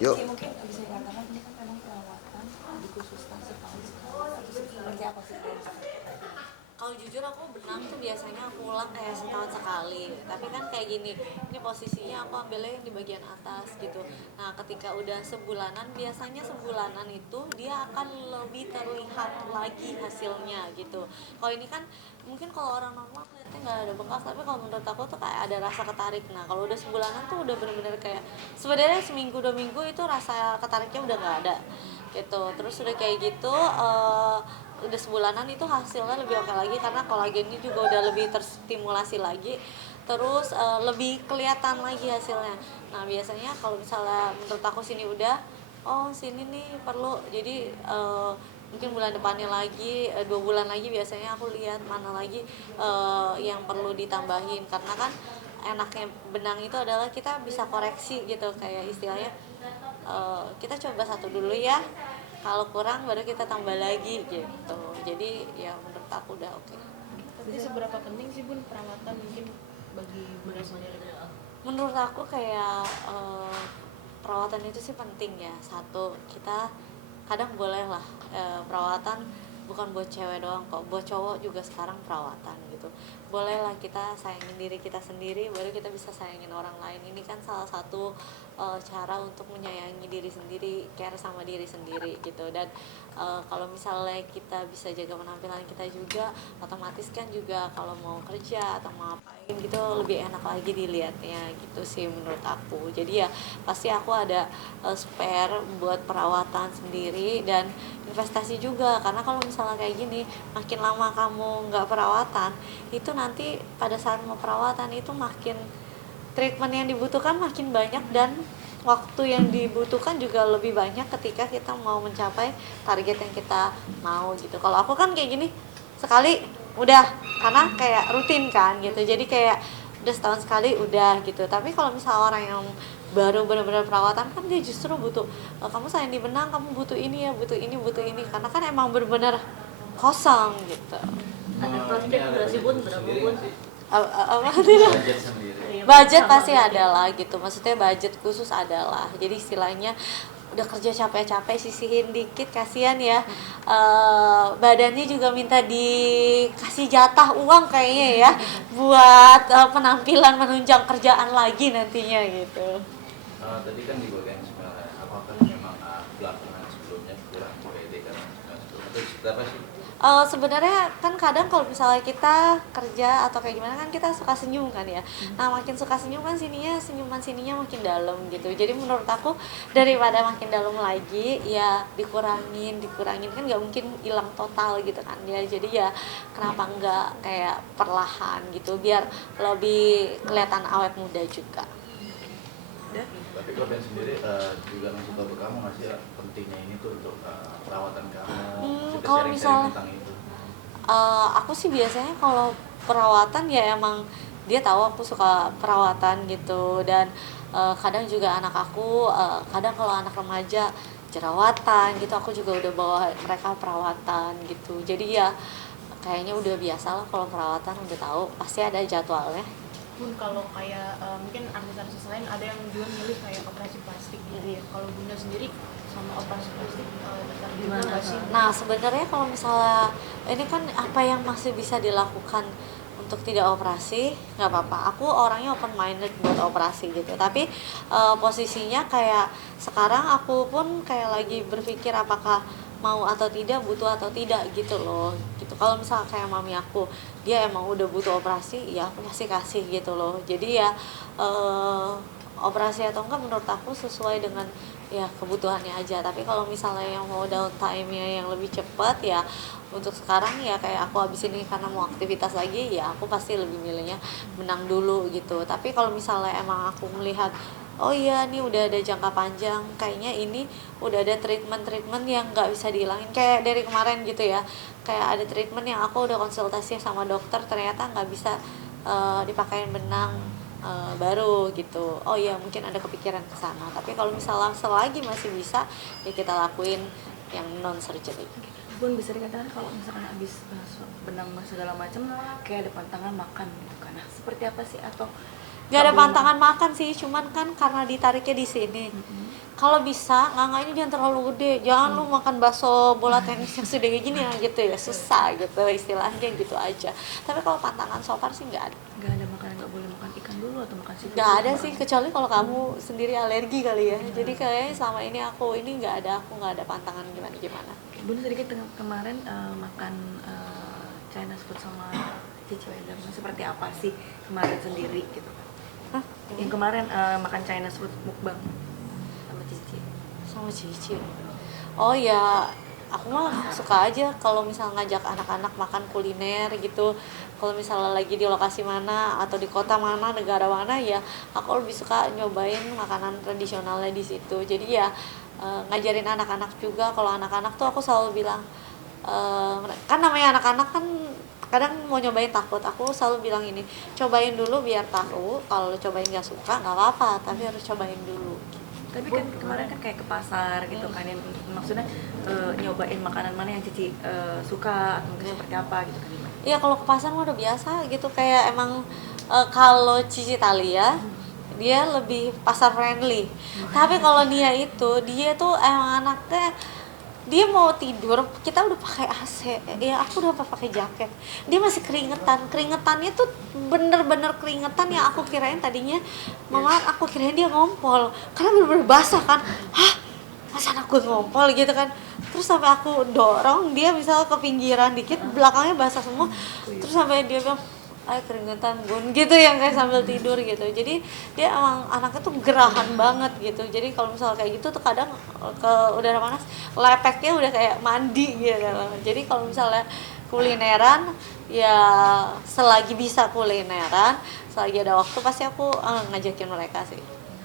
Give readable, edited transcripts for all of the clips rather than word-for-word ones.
Yuk. Jadi mungkin bisa dikatakan ini kan memang perawatan dikhususkan setahun sekali atau seperti apa sih? Kalau jujur aku benang tuh biasanya aku ulang kayak setahun sekali. Tapi kan kayak gini, ini posisinya aku ambilnya yang di bagian atas gitu. Nah ketika udah sebulanan, biasanya sebulanan itu dia akan lebih terlihat lagi hasilnya gitu. Kalau ini kan mungkin kalau orang normal lihatnya nggak ada bekas, tapi kalau menurut aku tuh kayak ada rasa ketarik. Nah kalau udah sebulanan tuh udah bener-bener kayak sebenarnya seminggu 2 minggu itu rasa ketariknya udah nggak ada gitu. Terus udah kayak gitu udah sebulanan itu hasilnya lebih oke lagi karena kolagennya juga udah lebih terstimulasi lagi, terus lebih kelihatan lagi hasilnya. Nah biasanya kalau misalnya menurut aku sini udah, oh sini nih perlu, jadi mungkin bulan depannya lagi 2 bulan lagi biasanya aku lihat mana lagi yang perlu ditambahin, karena kan enaknya benang itu adalah kita bisa koreksi gitu, kayak istilahnya kita coba satu dulu ya, kalau kurang baru kita tambah lagi gitu. Jadi ya menurut aku udah oke. Jadi seberapa penting sih Bun perawatan mungkin bagi Bunda sendiri? Menurut aku kayak perawatan itu sih penting ya. Satu, kita kadang boleh lah perawatan bukan buat cewek doang kok, buat cowok juga sekarang perawatan gitu. Bolehlah kita sayangin diri kita sendiri, baru kita bisa sayangin orang lain. Ini kan salah satu cara untuk menyayangi diri sendiri, care sama diri sendiri gitu. Dan kalau misalnya kita bisa jaga penampilan kita juga, otomatis kan juga kalau mau kerja atau mau apain gitu lebih enak lagi dilihatnya gitu sih menurut aku. Jadi ya pasti aku ada spare buat perawatan sendiri dan investasi juga, karena kalau misalnya kayak gini makin lama kamu nggak perawatan itu nanti pada saat mau perawatan itu makin treatment yang dibutuhkan makin banyak, dan waktu yang dibutuhkan juga lebih banyak ketika kita mau mencapai target yang kita mau gitu. Kalau aku kan kayak gini sekali udah, karena kayak rutin kan gitu, jadi kayak udah setahun sekali udah gitu. Tapi kalau misalnya orang yang baru benar-benar perawatan kan dia justru butuh kamu sayang di benang, kamu butuh ini ya, butuh ini, butuh ini, karena kan emang benar-benar kosong gitu. Ada prospek berapa Bun? Berapa Bun? Apa budget sendiri. budget pasti ada lah gitu, maksudnya budget khusus adalah, jadi istilahnya udah kerja capek-capek sisihin dikit, kasihan ya badannya juga minta dikasih jatah uang kayaknya ya buat penampilan menunjang kerjaan lagi nantinya gitu. Tadi kan di bagian sebenarnya apakah memang belakangan sebelumnya kurang pede karena atau seperti apa sih? Sebenarnya kan kadang kalau misalnya kita kerja atau kayak gimana kan kita suka senyum kan ya. Nah makin suka senyum kan senyuman sininya makin dalam gitu. Jadi menurut aku daripada makin dalam lagi ya dikurangin kan nggak mungkin hilang total gitu kan ya. Jadi ya kenapa nggak kayak perlahan gitu biar lebih kelihatan awet muda juga. Tapi kalian sendiri juga ngasih tahu ke kamu nggak sih pentingnya ini tuh untuk perawatan kamu? Kita Kalau sharing-sharing misalnya tentang itu. aku sih biasanya kalau perawatan ya emang dia tahu aku suka perawatan gitu, dan kadang juga anak aku kadang kalau anak remaja jerawatan gitu aku juga udah bawa mereka perawatan gitu. Jadi ya kayaknya udah biasa lah, kalau perawatan udah tahu pasti ada jadwalnya. Bun kalau kayak mungkin artis-artis lain ada yang juga milih kayak operasi plastik gitu ya. Kalau Bunda sendiri sama operasi plastik tertarik juga nggak sih? Nah sebenarnya kalau misalnya ini kan apa yang masih bisa dilakukan untuk tidak operasi nggak apa-apa. Aku orangnya open minded buat operasi gitu. Tapi posisinya kayak sekarang aku pun kayak lagi berpikir apakah mau atau tidak, butuh atau tidak gitu loh. Gitu. Kalau misalnya kayak mami aku dia emang udah butuh operasi, ya aku pasti kasih gitu loh. Jadi ya operasi atau enggak menurut aku sesuai dengan ya kebutuhannya aja. Tapi kalau misalnya yang mau downtime-nya yang lebih cepat ya untuk sekarang ya kayak aku habis ini karena mau aktivitas lagi ya aku pasti lebih milihnya menang dulu gitu. Tapi kalau misalnya emang aku melihat oh iya nih udah ada jangka panjang, kayaknya ini udah ada treatment yang nggak bisa dihilangin kayak dari kemarin gitu ya, kayak ada treatment yang aku udah konsultasi sama dokter ternyata nggak bisa dipakein benang baru gitu. Oh iya mungkin ada kepikiran ke sana. Tapi kalau misalnya selagi masih bisa ya kita lakuin yang non surgery. Bun bisa dikatakan kalau misalkan habis benang segala macam kayak ada pantangan makan gitu kan. Nah, seperti apa sih atau Nggak ada pantangan makan sih, cuman kan karena ditariknya di sini. Kalau bisa, nggak ini jangan terlalu gede. Jangan lu makan bakso bola tenis yang segede gini ya gitu ya, susah gitu istilahnya gitu aja. Tapi kalau pantangan so far sih nggak ada. Nggak ada makanan, nggak boleh makan ikan dulu atau makan seafood? Nggak ada sih, kecuali kalau kamu sendiri alergi kali ya. Jadi kayaknya selama ini aku ini nggak ada pantangan gimana. Bunda sedikit kemarin makan China food sama Cici Wedam, seperti apa sih kemarin sendiri gitu kan? Hah? Yang kemarin makan China food mukbang sama Cici. Sama Cici. Oh ya, aku mah suka aja kalau misalnya ngajak anak-anak makan kuliner gitu. Kalau misalnya lagi di lokasi mana atau di kota mana, negara mana ya, aku lebih suka nyobain makanan tradisionalnya di situ. Jadi ya ngajarin anak-anak juga. Kalau anak-anak tuh aku selalu bilang kan namanya anak-anak kan kadang mau nyobain takut, aku selalu bilang ini, cobain dulu biar tahu. Kalau cobain gak suka nggak apa-apa, tapi harus cobain dulu. Tapi kan kemarin kan kayak ke pasar gitu kan, yang maksudnya nyobain makanan mana yang Cici suka atau mungkin seperti apa gitu kan? Iya, kalau ke pasar mah udah biasa gitu, kayak emang kalau Cici Thalia dia lebih pasar friendly. Tapi kalau Nia itu, dia tuh emang anaknya, dia mau tidur kita udah pakai AC ya, aku udah pakai jaket, dia masih keringetannya tuh bener-bener keringetan yang aku kirain tadinya aku kirain dia ngompol karena bener-bener basah kan. Hah, masa anak gue ngompol gitu kan. Terus sampai aku dorong dia misal ke pinggiran dikit, belakangnya basah semua. Terus sampai dia bilang, ay keringetan bun gitu, yang kayak sambil tidur gitu. Jadi dia emang anaknya tuh gerahan banget gitu. Jadi kalau misalnya kayak gitu tuh kadang ke udara panas lepeknya udah kayak mandi gitu. Jadi kalau misalnya kulineran ya selagi bisa kulineran, selagi ada waktu pasti aku ngajakin mereka sih.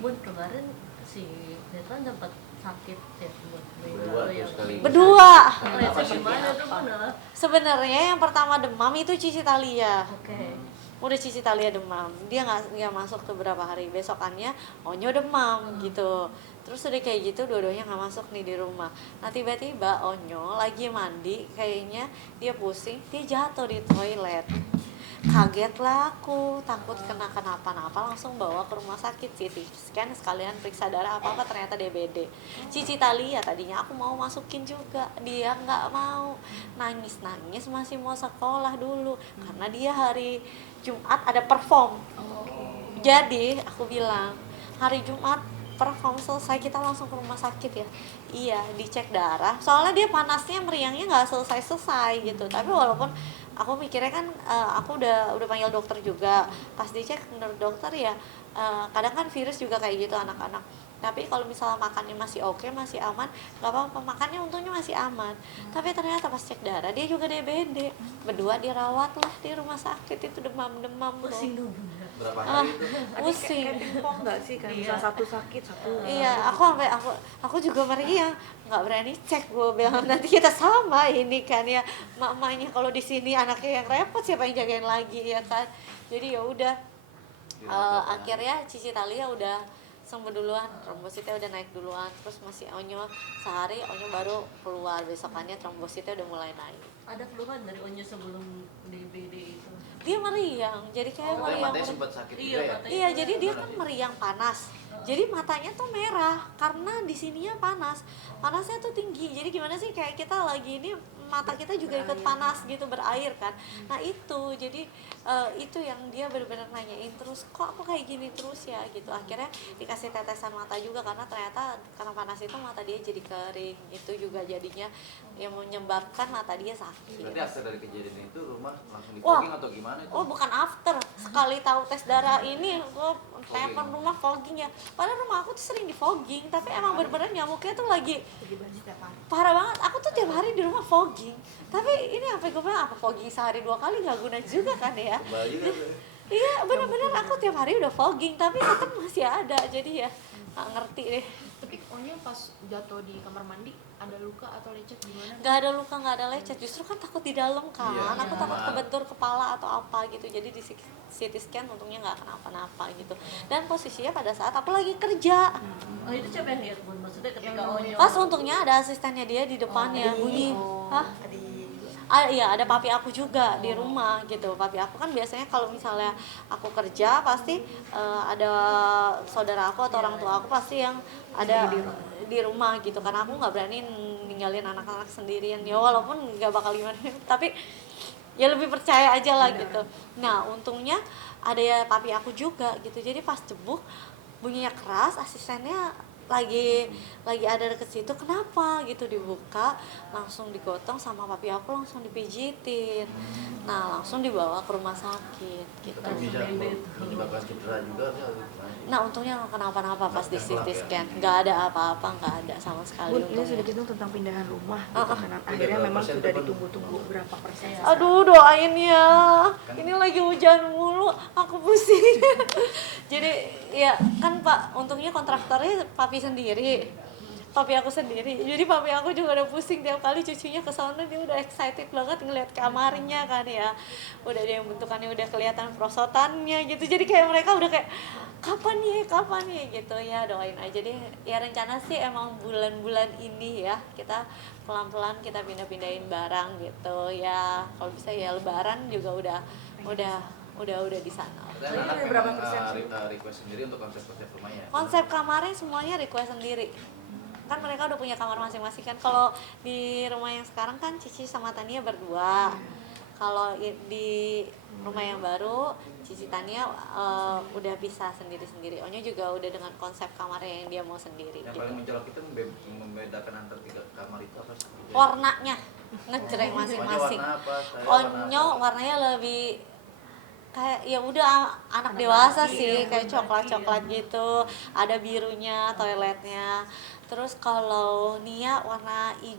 Bun, kemarin si Netra sempat sakit ya buat Berdua ya. tuh sekali. Berdua. Kenapa sih? Gimana tuh Bun? Sebenarnya yang pertama demam itu Cici Thalia. Oke. Udah Cici Thalia demam, dia nggak masuk tuh berapa hari, besokannya Onyo demam gitu. Terus udah kayak gitu dua-duanya nggak masuk nih di rumah. Nah tiba-tiba Onyo lagi mandi, kayaknya dia pusing, dia jatuh di toilet. Kaget lah aku, takut kena kenapa-napa, langsung bawa ke rumah sakit, CT scan sekalian periksa darah apa ternyata DBD. Cici Thalia tadinya aku mau masukin juga, dia nggak mau, nangis masih mau sekolah dulu karena dia hari Jumat ada perform. Jadi aku bilang hari Jumat perform selesai kita langsung ke rumah sakit ya. Iya, dicek darah. Soalnya dia panasnya meriangnya nggak selesai gitu. Tapi walaupun aku mikirnya kan aku udah panggil dokter juga. Pas dicek menurut dokter ya kadang kan virus juga kayak gitu anak-anak. Tapi kalau misalnya makannya masih oke, masih aman, nggak apa-apa, makannya untungnya masih aman. Tapi ternyata pas cek darah dia juga DBD. Berdua dirawat lah di rumah sakit, itu demam-demam bro. Pusing dong Bunda. Berapa hari itu? Pusing. Kayak pingpong nggak sih kan, misalnya satu sakit satu. Iya, aku juga meriang, nggak berani cek, gue bilang nanti kita sama ini kan ya, mamanya kalau di sini anaknya yang repot siapa yang jagain lagi ya kan. Jadi ya udah akhirnya Cici Thalia udah sembuh duluan, trombositnya udah naik duluan, terus masih Onyo sehari, Onyo baru keluar, besokannya trombositnya udah mulai naik. Ada keluhan dari Onyo sebelum DBD itu? Dia meriang, jadi kayak Tapi meriang. matanya sempat sakit Iya, juga ya? matanya. Iya, jadi dia kan meriang panas. Jadi matanya tuh merah karena di sininya panas. Panasnya tuh tinggi. Jadi gimana sih kayak kita lagi ini mata kita juga ikut panas gitu, berair kan. Nah, itu jadi itu yang dia benar-benar nanyain terus, kok aku kayak gini terus ya gitu. Akhirnya dikasih tetesan mata juga karena ternyata karena panas itu mata dia jadi kering. Itu juga jadinya yang menyebabkan mata dia sakit. Berarti after dari kejadian itu rumah langsung di Wah. fogging atau gimana itu? Oh, bukan after. Sekali tahu tes darah ini gue telepon rumah fogging ya. Padahal rumah aku tuh sering di fogging, tapi emang bener-bener nyamuknya tuh lagi parah banget. Aku tuh tiap hari di rumah fogging. Tapi ini apa gue bilang, apa fogging sehari 2 kali nggak guna juga kan ya? Kembali juga tuh. Iya, bener-bener aku tiap hari udah fogging, tapi tetap masih ada. Jadi ya nggak ngerti deh. Tapi Onyo pas jatuh di kamar mandi ada luka atau lecet gimana? Nggak ada luka, nggak ada lecet, justru kan takut di dalam kan. Iya, Aku takut iya. kebentur kepala atau apa gitu. Jadi di CT scan untungnya nggak kenapa-napa gitu. Dan posisinya pada saat aku lagi kerja. Oh itu siapa yang lihat Bun? Maksudnya ketika Onyo Pas untungnya ada asistennya dia di depannya bunyi. Hah? Iya, ada papi aku juga di rumah gitu. Papi aku kan biasanya kalau misalnya aku kerja pasti ada saudara aku atau orang tua aku pasti yang ada di rumah gitu, karena aku nggak berani ninggalin anak-anak sendirian ya, walaupun nggak bakal gimana tapi ya lebih percaya aja lah gitu. Nah untungnya ada ya papi aku juga gitu, jadi pas jebuk bunyinya keras, asistennya lagi ada deket situ, kenapa gitu, dibuka langsung digotong sama papi aku, langsung dipijitin. Nah langsung dibawa ke rumah sakit gitu. Tapi bisa menyebabkan cedera juga sih. Nah untungnya nggak kenapa-napa pas di CT scan, nggak ada apa-apa, nggak ada sama sekali Bun, ini untungnya. sedikit dong tentang pindahan rumah gitu kan. Akhirnya memang sudah ditunggu-tunggu berapa persen? Aduh doain ya, ini lagi hujan mulu, aku pusing. Jadi ya kan Pak, untungnya kontraktornya papi sendiri, papi aku sendiri. Jadi papi aku juga udah pusing tiap kali cucunya ke sana, dia udah excited banget ngeliat kamarnya kan ya. Udah ada yang bentukannya udah kelihatan perosotannya gitu. Jadi kayak mereka udah kayak kapan nih gitu ya, doain aja deh. Ya rencana sih emang bulan-bulan ini ya kita pelan-pelan kita pindah-pindahin barang gitu ya. Kalau bisa ya lebaran juga udah di sana. Dan Jadi anak ada berapa memang persen sih? request sendiri untuk konsep-konsep rumahnya. Konsep kamarnya semuanya request sendiri. Kan mereka udah punya kamar masing-masing kan. Kalau di rumah yang sekarang kan Cici sama Tania berdua. Kalau di rumah yang baru Cici Tania udah bisa sendiri-sendiri. Onyo juga udah dengan konsep kamarnya yang dia mau sendiri Yang gitu. paling mencolok itu membedakan antara 3 kamar itu apa sih? Warnanya ngejreng masing-masing. Warna apa? Saya Onyo warnanya lebih kayak ya udah anak dewasa sih, kayak coklat gitu, ada birunya toiletnya. Terus kalau Nia warna hijau